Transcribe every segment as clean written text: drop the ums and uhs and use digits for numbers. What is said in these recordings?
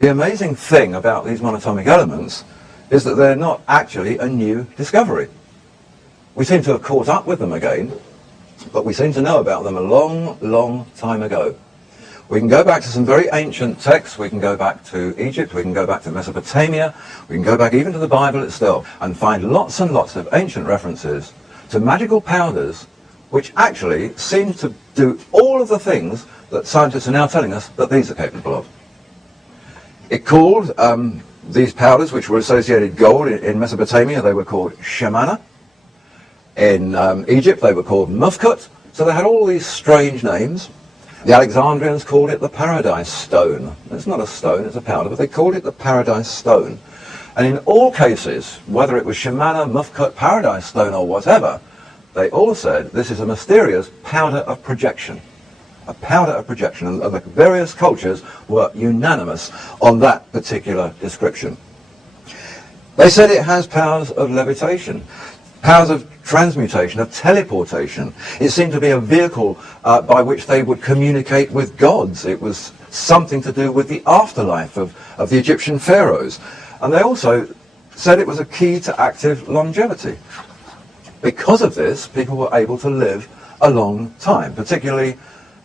The amazing thing about these monatomic elements is that they're not actually a new discovery. We seem to have caught up with them again, but we seem to know about them a long, long time ago. We can go back to some very ancient texts. We can go back to Egypt, we can go back to Mesopotamia, we can go back even to the Bible itself and find lots and lots of ancient references to magical powders which actually seem to do all of the things that scientists are now telling us that these are capable of. It called these powders, which were associated gold in Mesopotamia, they were called shamana. In Egypt they were called mufkut. So they had all these strange names. The Alexandrians called it the paradise stone. It's not a stone, it's a powder, but they called it the paradise stone. And in all cases, whether it was shamana, mufkut, paradise stone or whatever, they all said this is a mysterious powder of projection. A powder of projection, and the various cultures were unanimous on that particular description. They said it has powers of levitation, powers of transmutation, of teleportation. It seemed to be a vehicle by which they would communicate with gods. It was something to do with the afterlife of the Egyptian pharaohs. And they also said it was a key to active longevity. Because of this, people were able to live a long time, particularly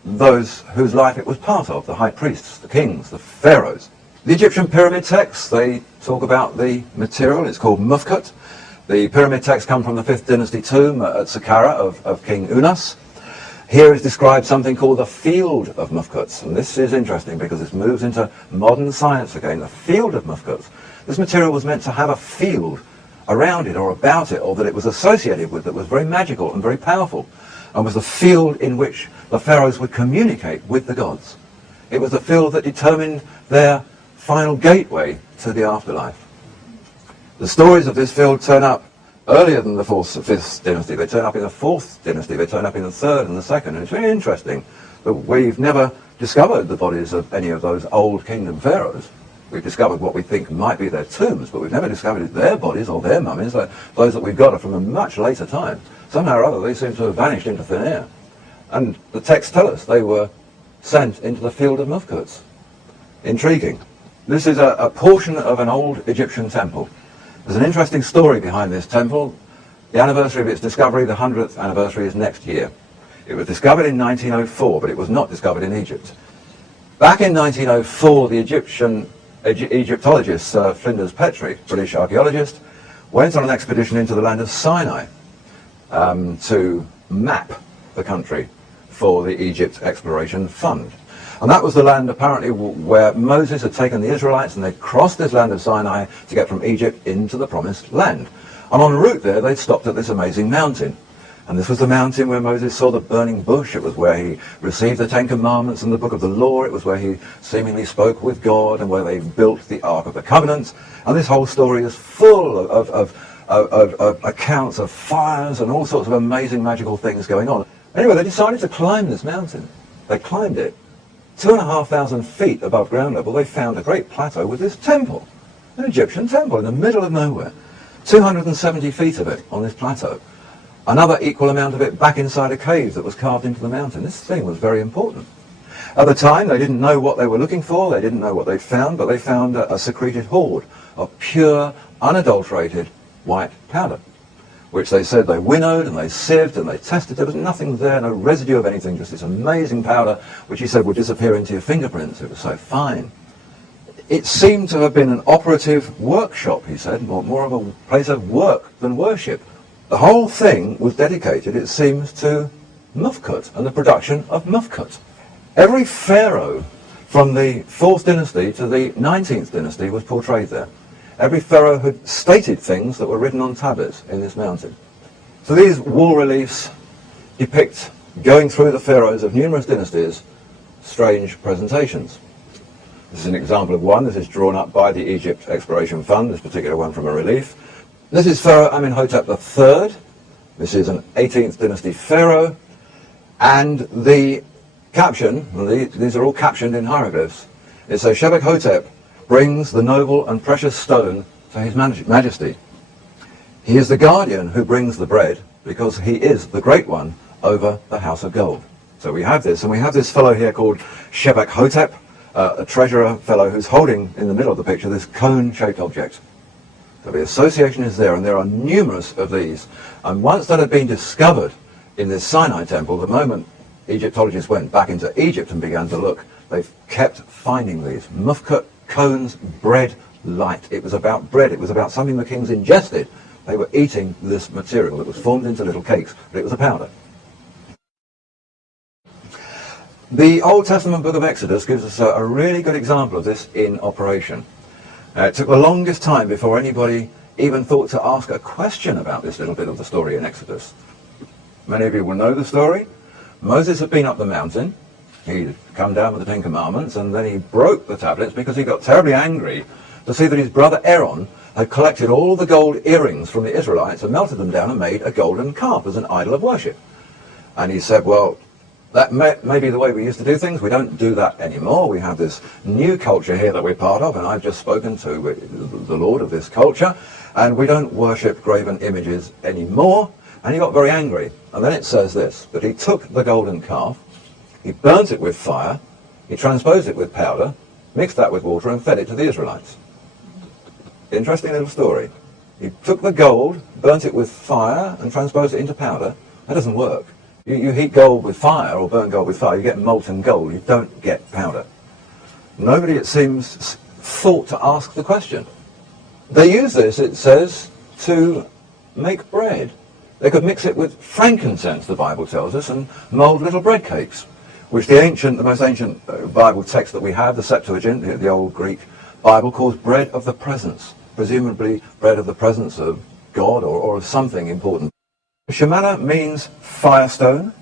those whose life it was part of, the high priests, the kings, the pharaohs. The Egyptian pyramid texts, they talk about the material. It's called mufkut. The pyramid texts come from the 5th dynasty tomb at Saqqara of King Unas. Here is described something called the field of mufkuts, and this is interesting because this moves into modern science again, the field of mufkuts. This material was meant to have a field around it or about it, or that it was associated with, that was very magical and very powerful, and was the field in which the pharaohs would communicate with the gods. It was the field that determined their final gateway to the afterlife. The stories of this field turn up earlier than the 5th dynasty. They turn up in the 4th dynasty. They turn up in the 3rd and the 2nd. And it's really interesting that we've never discovered the bodies of any of those old kingdom pharaohs. We've discovered what we think might be their tombs, but we've never discovered their bodies or their mummies. Those that we've got are from a much later time. Somehow or other they seem to have vanished into thin air. And the texts tell us they were sent into the field of mufkuts. Intriguing. This is a portion of an old Egyptian temple. There's an interesting story behind this temple. The anniversary of its discovery, the 100th anniversary, is next year. It was discovered in 1904, but it was not discovered in Egypt. Back in 1904, the Egyptologist Sir Flinders Petrie, British archaeologist, went on an expedition into the land of Sinai to map the country for the Egypt Exploration Fund. And that was the land apparently where Moses had taken the Israelites and they'd crossed this land of Sinai to get from Egypt into the Promised Land. And en route there they'd stopped at this amazing mountain. And this was the mountain where Moses saw the burning bush. It was where he received the 10 Commandments and the Book of the Law. It was where he seemingly spoke with God and where they built the Ark of the Covenant. And this whole story is full of accounts of fires and all sorts of amazing magical things going on. Anyway, they decided to climb this mountain. They climbed it. 2,500 feet above ground level, they found a great plateau with this temple, an Egyptian temple in the middle of nowhere. 270 feet of it on this plateau. Another equal amount of it back inside a cave that was carved into the mountain. This thing was very important. At the time, they didn't know what they were looking for, they didn't know what they'd found, but they found a secreted hoard of pure, unadulterated white powder, which they said they winnowed and they sieved and they tested. There was nothing there, no residue of anything, just this amazing powder, which he said would disappear into your fingerprints. It was so fine. It seemed to have been an operative workshop, he said, more of a place of work than worship. The whole thing was dedicated, it seems, to mufkut and the production of mufkut. Every pharaoh from the 4th dynasty to the 19th dynasty was portrayed there. Every pharaoh had stated things that were written on tablets in this mountain. So these wall reliefs depict, going through the pharaohs of numerous dynasties, strange presentations. This is an example of one. This is drawn up by the Egypt Exploration Fund, this particular one from a relief. This is Pharaoh Amenhotep III. This is an 18th dynasty pharaoh. And the caption, these are all captioned in hieroglyphs. It says, Shebek Hotep brings the noble and precious stone to his majesty. He is the guardian who brings the bread, because he is the great one over the house of gold. So we have this, and we have this fellow here called Shebek Hotep, a treasurer fellow who's holding in the middle of the picture this cone-shaped object. So the association is there, and there are numerous of these. And once that had been discovered in this Sinai temple, the moment Egyptologists went back into Egypt and began to look, they've kept finding these. Mufkut cones, bread light. It was about bread. It was about something the kings ingested. They were eating this material. It was formed into little cakes, but it was a powder. The Old Testament book of Exodus gives us a really good example of this in operation. It took the longest time before anybody even thought to ask a question about this little bit of the story in Exodus. Many of you will know the story. Moses had been up the mountain. He'd come down with the Ten Commandments, and then he broke the tablets because he got terribly angry to see that his brother Aaron had collected all the gold earrings from the Israelites and melted them down and made a golden calf as an idol of worship. And he said, well, that may be the way we used to do things. We don't do that anymore. We have this new culture here that we're part of, and I've just spoken to the Lord of this culture, and we don't worship graven images anymore. And he got very angry. And then it says this, that he took the golden calf, he burnt it with fire, he transposed it with powder, mixed that with water, and fed it to the Israelites. Interesting little story. He took the gold, burnt it with fire, and transposed it into powder. That doesn't work. You heat gold with fire, or burn gold with fire, you get molten gold. You don't get powder. Nobody, it seems, thought to ask the question. They use this, it says, to make bread. They could mix it with frankincense, the Bible tells us, and mold little bread cakes, which the most ancient Bible text that we have, the Septuagint, the old Greek Bible, calls bread of the presence, presumably bread of the presence of God or of something important. Shemana means firestone.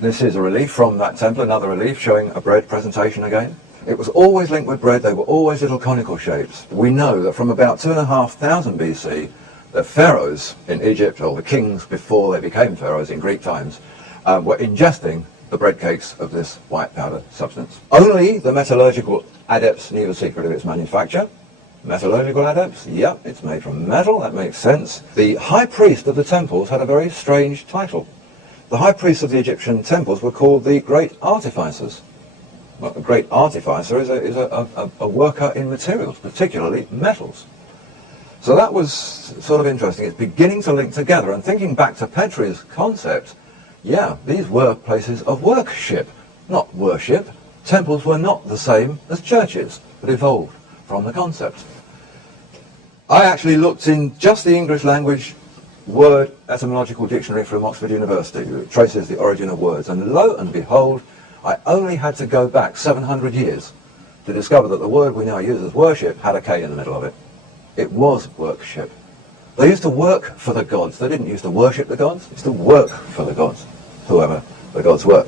This is a relief from that temple, another relief showing a bread presentation again. It was always linked with bread. They were always little conical shapes. We know that from about 2,500 BC, the pharaohs in Egypt, or the kings before they became pharaohs in Greek times, were ingesting the bread cakes of this white powder substance. Only the metallurgical adepts knew the secret of its manufacture. Metallurgical adepts, yep, it's made from metal, that makes sense. The high priest of the temples had a very strange title. The high priests of the Egyptian temples were called the great artificers. Well, a great artificer is a worker in materials, particularly metals. So that was sort of interesting. It's beginning to link together, and thinking back to Petrie's concept, yeah, these were places of worship, not worship. Temples were not the same as churches, but evolved from the concept. I actually looked in just the English language word etymological dictionary from Oxford University, that traces the origin of words, and lo and behold, I only had to go back 700 years to discover that the word we now use as worship had a K in the middle of it. It was worship. They used to work for the gods. They didn't used to worship the gods. They used to work for the gods, whoever the gods were.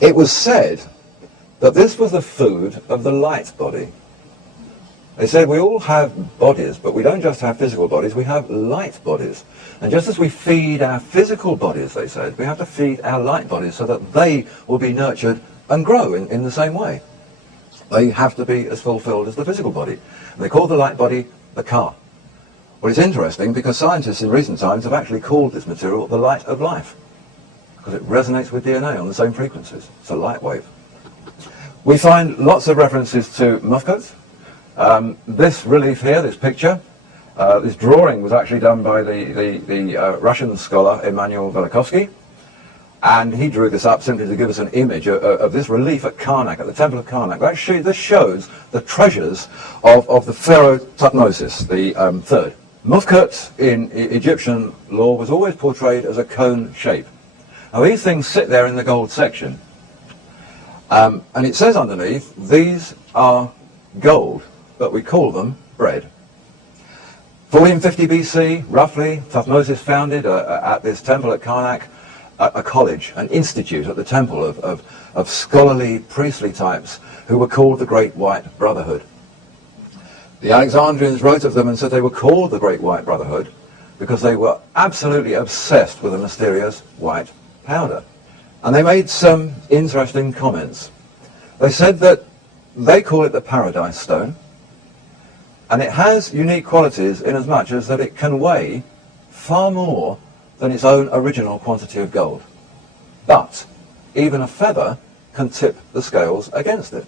It was said that this was the food of the light body. They said we all have bodies, but we don't just have physical bodies, we have light bodies. And just as we feed our physical bodies, they said, we have to feed our light bodies so that they will be nurtured and grow in the same way. They have to be as fulfilled as the physical body. And they call the light body the car. Well, it's interesting because scientists in recent times have actually called this material the light of life, because it resonates with DNA on the same frequencies. It's a light wave. We find lots of references to Mufkut. This relief here, this picture, this drawing was actually done by the Russian scholar Emanuel Velikovsky, and he drew this up simply to give us an image of this relief at Karnak, at the Temple of Karnak. This shows the treasures of the pharaoh Thutmose the third. Mufkut in Egyptian law was always portrayed as a cone shape. Now these things sit there in the gold section, and it says underneath, these are gold, but we call them bread. 1450 BC, roughly, Thutmose founded at this temple at Karnak a college, an institute at the temple of scholarly, priestly types who were called the Great White Brotherhood. The Alexandrians wrote of them and said they were called the Great White Brotherhood because they were absolutely obsessed with the mysterious white powder. And they made some interesting comments. They said that they call it the Paradise Stone, and it has unique qualities in as much as that it can weigh far more than its own original quantity of gold. But even a feather can tip the scales against it.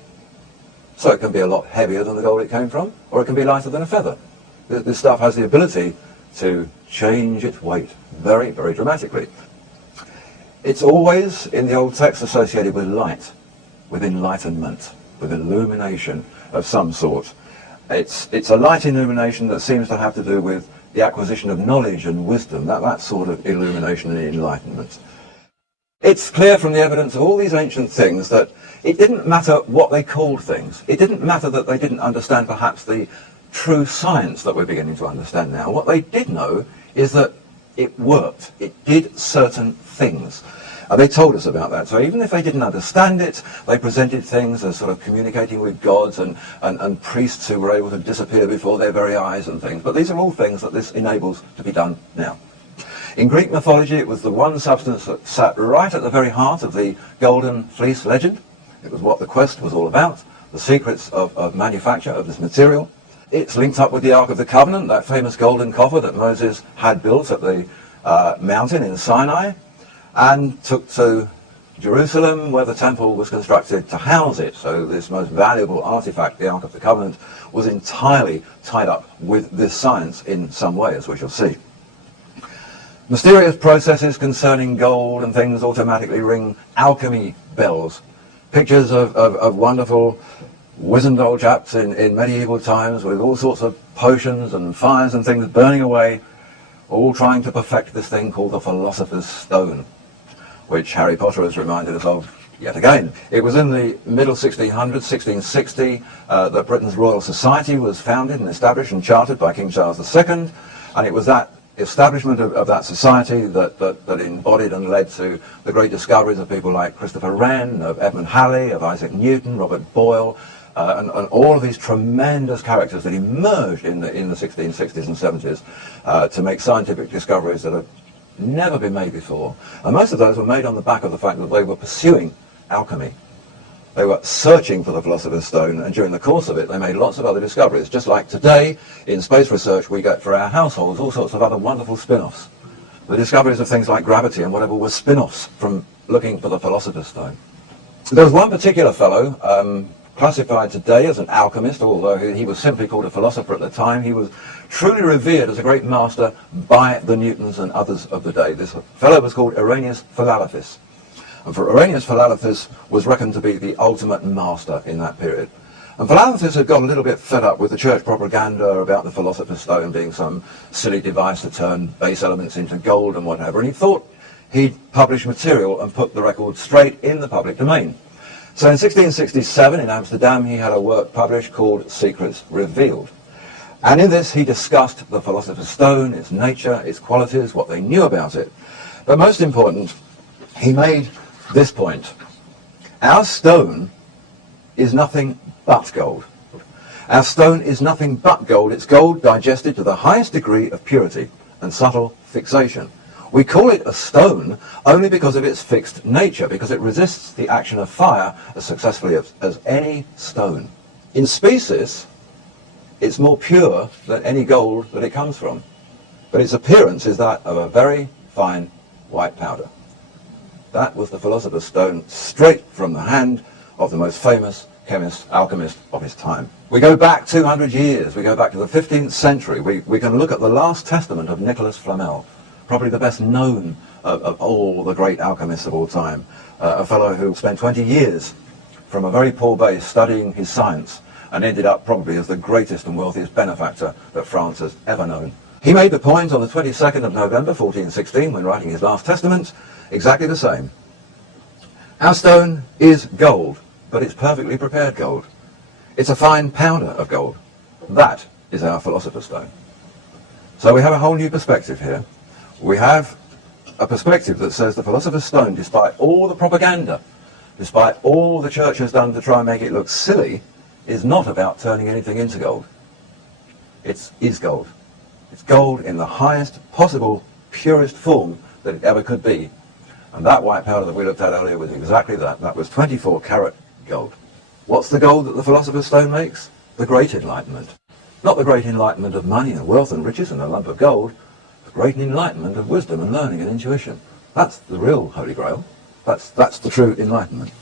So it can be a lot heavier than the gold it came from, or it can be lighter than a feather. This stuff has the ability to change its weight very, very dramatically. It's always, in the old text, associated with light, with enlightenment, with illumination of some sort. It's a light illumination that seems to have to do with the acquisition of knowledge and wisdom, that sort of illumination and enlightenment. It's clear from the evidence of all these ancient things that it didn't matter what they called things. It didn't matter that they didn't understand perhaps the true science that we're beginning to understand now. What they did know is that it worked. It did certain things. And they told us about that. So even if they didn't understand it, they presented things as sort of communicating with gods and priests who were able to disappear before their very eyes and things. But these are all things that this enables to be done now. In Greek mythology, it was the one substance that sat right at the very heart of the Golden Fleece legend. It was what the quest was all about, the secrets of manufacture of this material. It's linked up with the Ark of the Covenant, that famous golden coffer that Moses had built at the mountain in Sinai, and took to Jerusalem, where the temple was constructed to house it. So this most valuable artifact, the Ark of the Covenant, was entirely tied up with this science in some way, as we shall see. Mysterious processes concerning gold and things automatically ring alchemy bells. Pictures of wonderful wizened old chaps in medieval times with all sorts of potions and fires and things burning away, all trying to perfect this thing called the Philosopher's Stone, which Harry Potter has reminded us of yet again. It was in the middle 1600s, 1660, that Britain's Royal Society was founded and established and chartered by King Charles II, and it was that establishment of that society that embodied and led to the great discoveries of people like Christopher Wren, of Edmund Halley, of Isaac Newton, Robert Boyle, and all of these tremendous characters that emerged in the 1660s and 70s to make scientific discoveries that have never been made before. And most of those were made on the back of the fact that they were pursuing alchemy. They were searching for the Philosopher's Stone, and during the course of it they made lots of other discoveries. Just like today, in space research, we get for our households all sorts of other wonderful spin-offs. The discoveries of things like gravity and whatever were spin-offs from looking for the Philosopher's Stone. There was one particular fellow, classified today as an alchemist, although he was simply called a philosopher at the time. He was truly revered as a great master by the Newtons and others of the day. This fellow was called Irenaeus Philalathus. And for Irenaeus, Philalathus was reckoned to be the ultimate master in that period. And Philalathus had got a little bit fed up with the church propaganda about the Philosopher's Stone being some silly device to turn base elements into gold and whatever, and he thought he'd publish material and put the record straight in the public domain. So in 1667 in Amsterdam he had a work published called Secrets Revealed. And in this he discussed the Philosopher's Stone, its nature, its qualities, what they knew about it. But most important, he made this point: our stone is nothing but gold. Our stone is nothing but gold. It's gold digested to the highest degree of purity and subtle fixation. We call it a stone only because of its fixed nature, because it resists the action of fire as successfully as any stone. In species, it's more pure than any gold that it comes from, but its appearance is that of a very fine white powder. That was the Philosopher's Stone, straight from the hand of the most famous chemist, alchemist of his time. We go back 200 years, we go back to the 15th century, we can look at the last testament of Nicholas Flamel, probably the best known of all the great alchemists of all time, a fellow who spent 20 years from a very poor base studying his science and ended up probably as the greatest and wealthiest benefactor that France has ever known. He made the point on the 22nd of November 1416 when writing his last testament, exactly the same. Our stone is gold, but it's perfectly prepared gold. It's a fine powder of gold. That is our Philosopher's Stone. So we have a whole new perspective here. We have a perspective that says the Philosopher's Stone, despite all the propaganda, despite all the church has done to try and make it look silly, is not about turning anything into gold. It is gold. It's gold in the highest possible, purest form that it ever could be. And that white powder that we looked at earlier was exactly that. That was 24 karat gold. What's the gold that the Philosopher's Stone makes? The Great Enlightenment. Not the great enlightenment of money and wealth and riches and a lump of gold. The great enlightenment of wisdom and learning and intuition. That's the real Holy Grail. That's the true enlightenment.